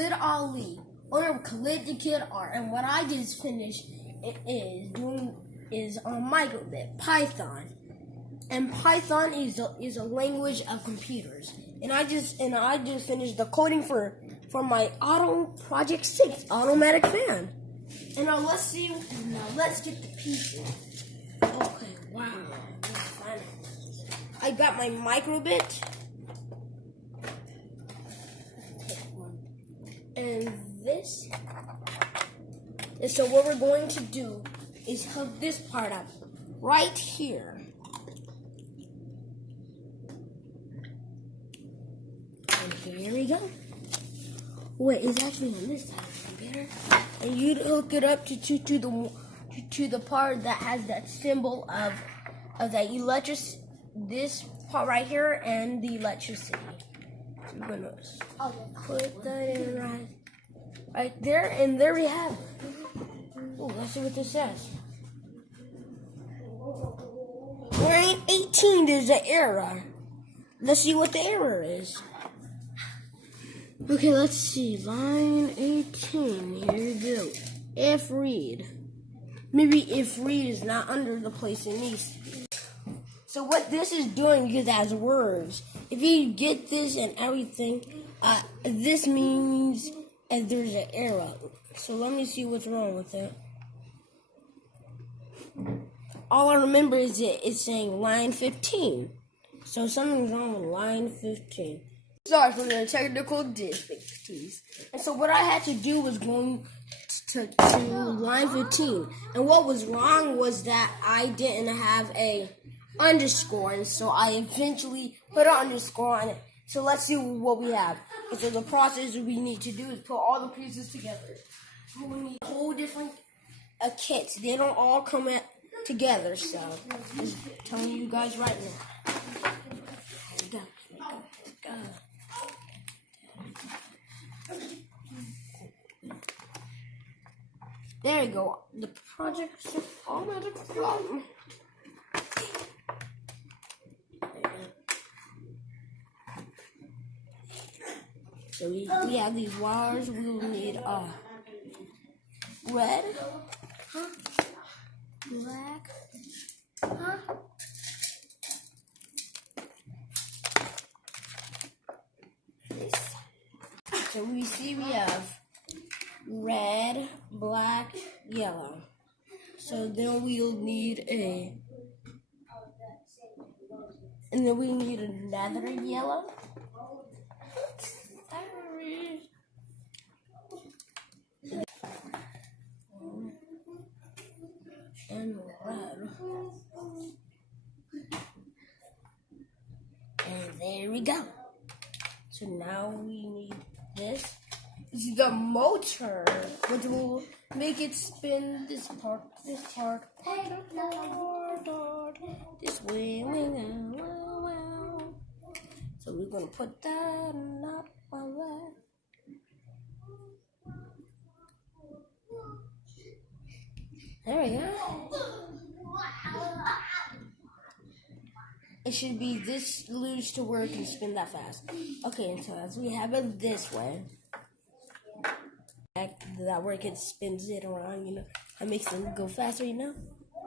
Khalid Ali, owner of Khaliddakidart, and what I just finished is on microbit Python, and Python is a language of computers, and I just finished the coding for my Auto Project 6 automatic fan, and now let's get the pieces. Okay, wow, I got my microbit. And this. And so what we're going to do is hook this part up right here. And here we go. Wait, it's actually on this side of the computer. And you'd hook it up to the part that has that symbol of that this part right here and the electricity. I'm gonna put that in right there, and there we have it. Oh, let's see what this says. Line 18, there's an error. Let's see what the error is. Okay, let's see. Line 18, here we go. If read. Maybe if read is not under the place it needs to be. So what this is doing, because it has words. If you get this and everything, this means there's an error. So let me see what's wrong with it. All I remember is it's saying line 15. So something's wrong with line 15. Sorry for the technical difficulties. And so what I had to do was going to line 15. And what was wrong was that I didn't have a underscore, and so I eventually put an underscore on it. So let's see what we have. And so the process we need to do is put all the pieces together. We need whole different kits. They don't all come together, so just telling you guys right now. Go. There you go. The project is already done. So we have these wires. We will need red, black, So we have red, black, yellow. So then we'll need and then we need another yellow. And red. And there we go. So now we need this. This is the motor, which will make it spin this part, this way. So we're gonna put that up on that. There we go. It should be this loose to work and spin that fast. Okay, and so as we have it this way, that work it spins it around, it makes them go faster,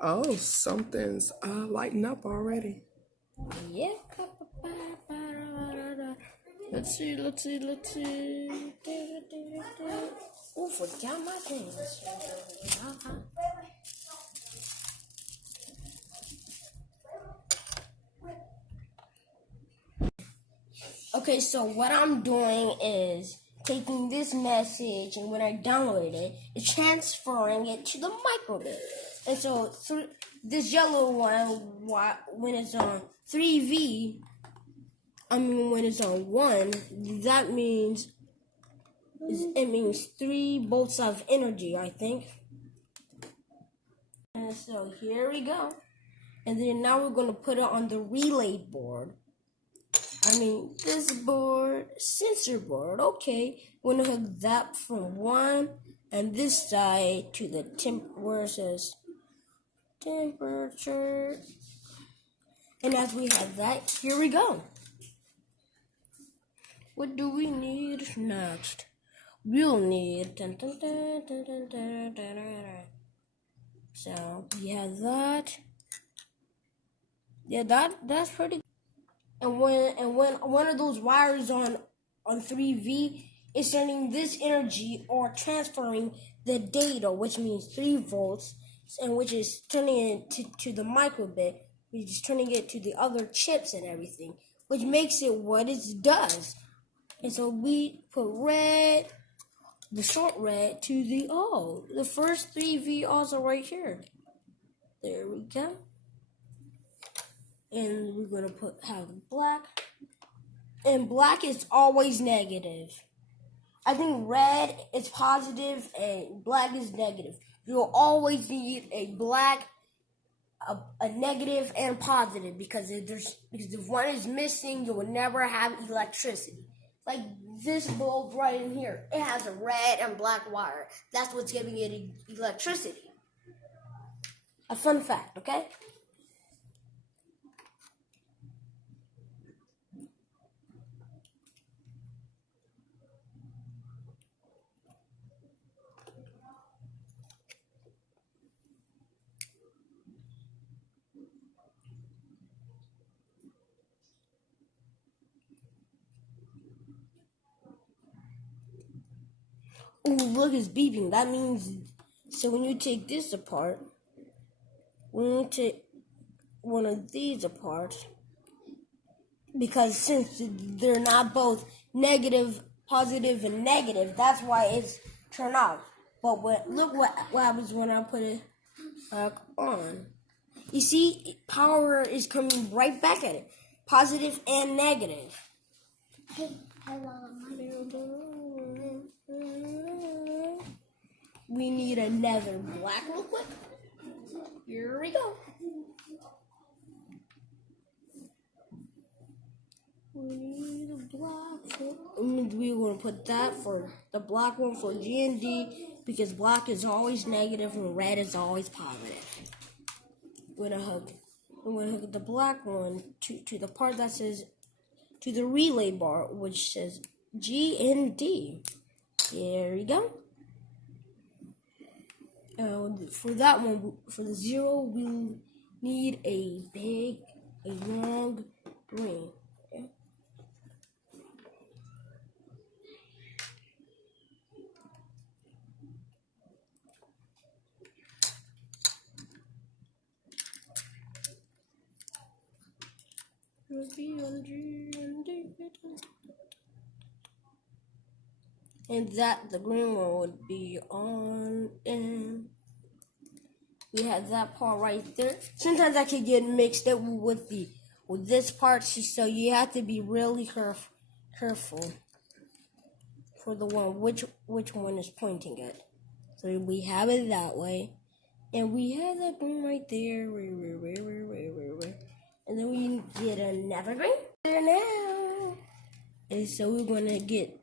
Oh, something's lighting up already. Yeah. Let's see. Oh, forgot my things. Okay, so what I'm doing is taking this message, and when I download it, it's transferring it to the microbit. And so this yellow one, when it's on 3V, when it's on 1, that means it means 3 volts of energy, I think. And so here we go. And then now we're going to put it on the relay board. This board, sensor board, okay. We're going to hook that from 1 and this side to the where it says temperature. And as we have that, here we go. What do we need next? we'll need. So we have that. Yeah, that's pretty. And when one of those wires on 3V is sending this energy or transferring the data, which means 3 volts, and which is turning it to the microbit, which is turning it to the other chips and everything, which makes it what it does. And so we put red, the short red, to the first 3V also right here. There we go. And we're gonna have black. And black is always negative. I think red is positive and black is negative. You'll always need a black, a negative and positive, because if one is missing, you will never have electricity. Like this bulb right in here, it has a red and black wire. That's what's giving it electricity. A fun fact, okay? Oh, look, it's beeping. That means, so when you take this apart, when you take one of these apart, because since they're not both negative, positive, and negative, that's why it's turned off. But look what happens when I put it back on. You see, power is coming right back at it, positive and negative. Hey, hello, my little girl. We need another black real quick. Here we go. We need a black one. We're going to put that for the black one for G and D, because black is always negative and red is always positive. We're going to hook the black one to the part that says, to the relay bar, which says G and D. There we go. For that one, for the 0, we'll need a long green. Okay? And that the green one would be on, and we have that part right there. Sometimes I can get mixed up with this part, so you have to be really careful for the one which one is pointing at. So we have it that way, and we have that green right there. And then we get another green there now. And so we're gonna get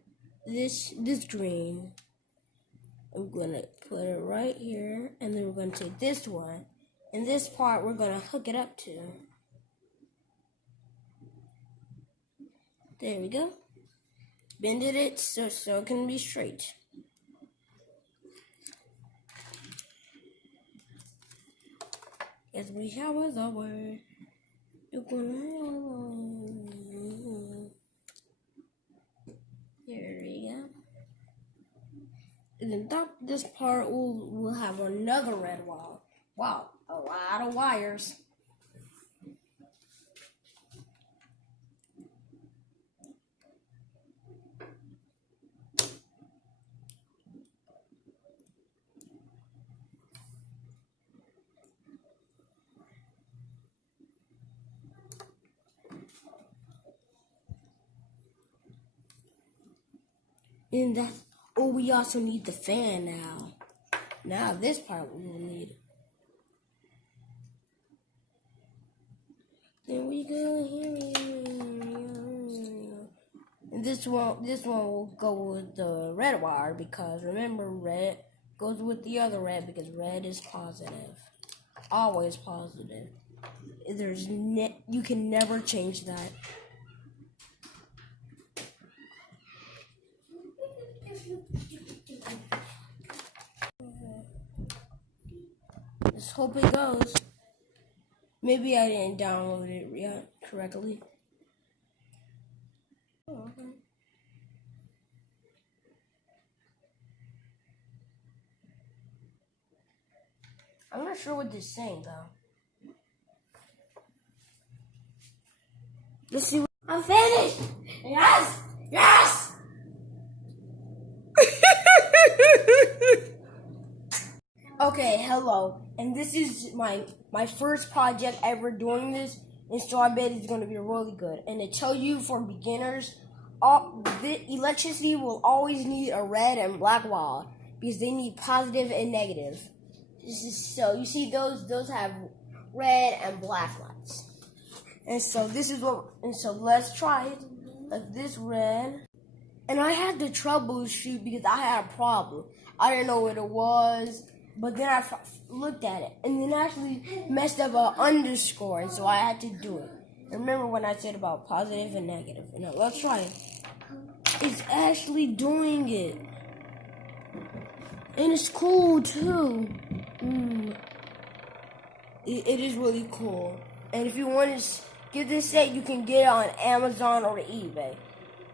this green. I'm gonna put it right here, and then we're gonna take this one, and this part we're gonna hook it up to. There we go. Bended it so it can be straight. As we have with our, there we go. And then this part will have another red wire. Wow, a lot of wires. And that's, we also need the fan now. Now this part we will need. There we go. And this one will go with the red wire, because remember, red goes with the other red, because red is positive, always positive. You can never change that. hope it goes. Maybe I didn't download it yet correctly. Oh, okay. I'm not sure what this is saying though. Let's see. I'm finished. Yes. Yes. Okay, hello. And this is my first project ever doing this, and so I bet it's going to be really good. And to tell you, for beginners, the electricity will always need a red and black wire because they need positive and negative. This is so you see those have red and black lights. And so let's try it. Like this red. And I had to troubleshoot because I had a problem. I didn't know what it was. But then I looked at it, and then actually messed up an underscore, and so I had to do it. Remember when I said about positive and negative? Now let's try it. It's actually doing it, and it's cool too. It is really cool. And if you want to get this set, you can get it on Amazon or eBay.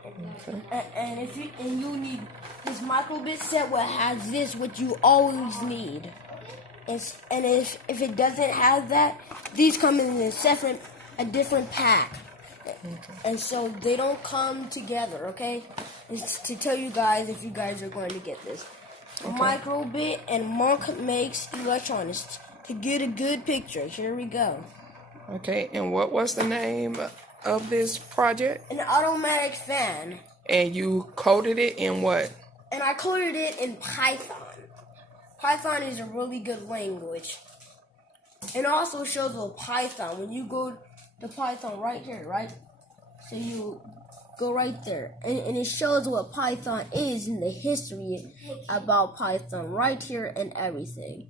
Okay. And you need this microbit set what has this, what you always need. And if it doesn't have that, these come in a different pack. Okay. And so they don't come together, okay? It's to tell you guys if you guys are going to get this. Okay. Microbit and Monk makes electronics. To get a good picture, here we go. Okay, and what was the name of this project? An automatic fan. And you coded it in what? And I coded it in Python. Python is a really good language. It also shows with Python. When you go to Python right here, right? So you go right there. And it shows what Python is in the history about Python right here and everything.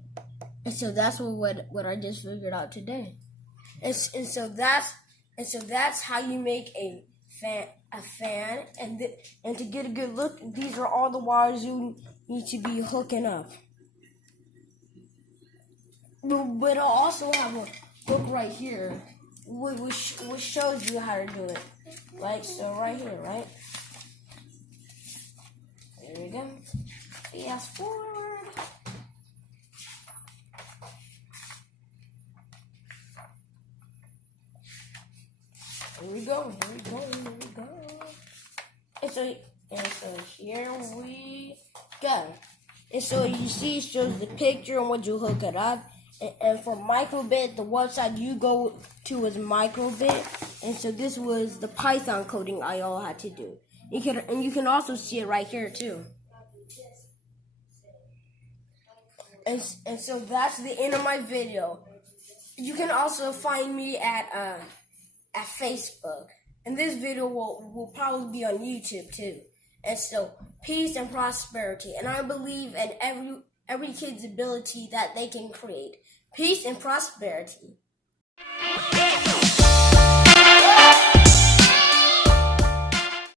And so that's what I just figured out today. And so that's how you make a fan, and to get a good look, these are all the wires you need to be hooking up. But I'll also have a book right here, which shows you how to do it. Like so, right here, right? There we go. Fast forward. Here we go. And so here we go. And so you see it shows the picture and what you hook it up. And for Microbit, the website you go to is Microbit. And so this was the Python coding I all had to do. You can also see it right here too. And so that's the end of my video. You can also find me at Facebook. And this video will probably be on YouTube too. And so, peace and prosperity. And I believe in every kid's ability that they can create. Peace and prosperity.